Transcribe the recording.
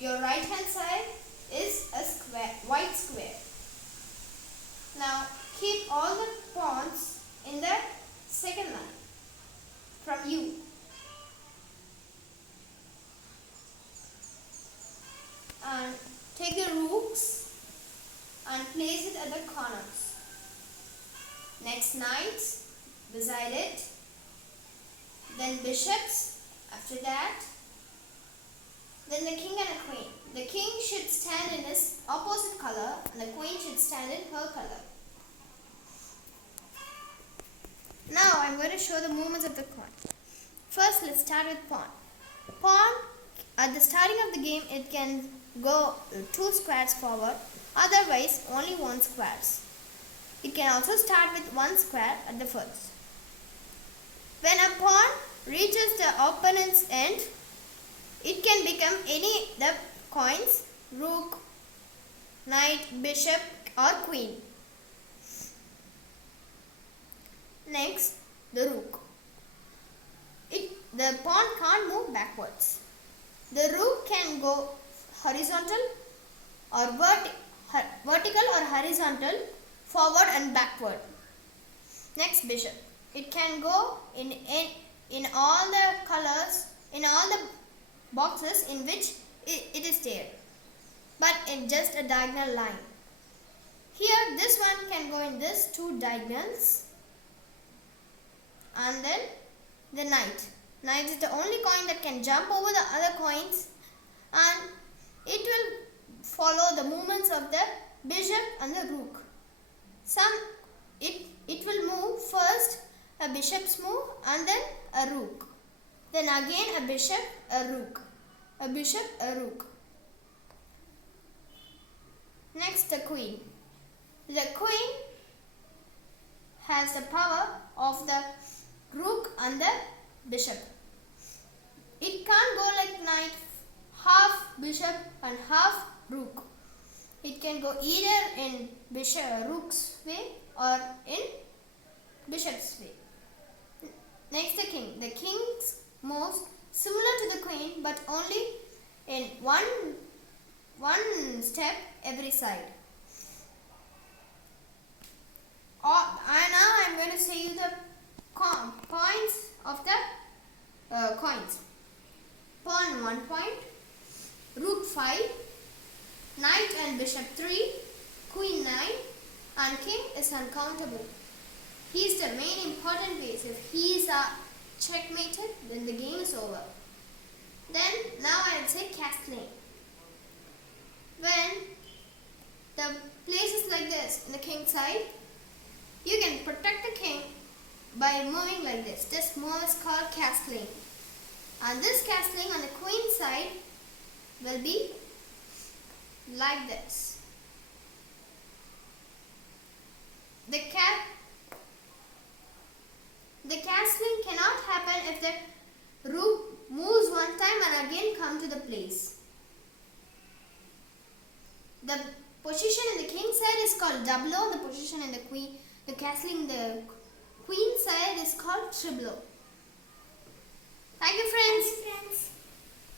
your right hand side is a square, white square. Now keep all the pawns in the second line from you. And take the rooks and place it at the corners. Next knights beside it. Then bishops after that. Then the king and a queen. The king should stand in his opposite color and the queen should stand in her color. Now I am going to show the movements of the coin. First let's start with pawn. Pawn, at the starting of the game it can go 2 squares forward, otherwise only 1 squares. It can also start with 1 square at the first. When a pawn reaches the opponent's end, it can become any the coins, rook, knight, bishop or queen. Next, the rook. The pawn can't move backwards. The rook can go horizontal or vertical or horizontal, forward and backward. Next, bishop. It can go in all the colors, in all the boxes in which it is there, but in just a diagonal line. Here this one can go in this 2 diagonals. And then the knight. Knight is the only coin that can jump over the other coins, and it will follow the movements of the bishop and the rook. It will move first a bishop's move and then a rook. Then again a bishop, a rook. A bishop, a rook. Next, the queen. The queen has the power of the rook and the bishop. It can't go like knight, half bishop and half rook. It can go either in rook's way or in bishop's way. Next, the king. The king's moves similar to the queen, but only in one step every side. Now I am going to say you the points of the coins. Pawn 1 point, rook 5, knight and bishop 3, queen 9, and king is uncountable. He is the main important piece. If he is checkmated, then the game is over. Then now I will say castling. When the place is like this in the king side, you can protect the king by moving like this. This move is called castling. And this castling on the queen side will be like this. The castling cannot happen if the rook moves one time and again come to the place. The position in the king side is called doublo. The position in the castling in the queen side is called triplo. Thank you, friends.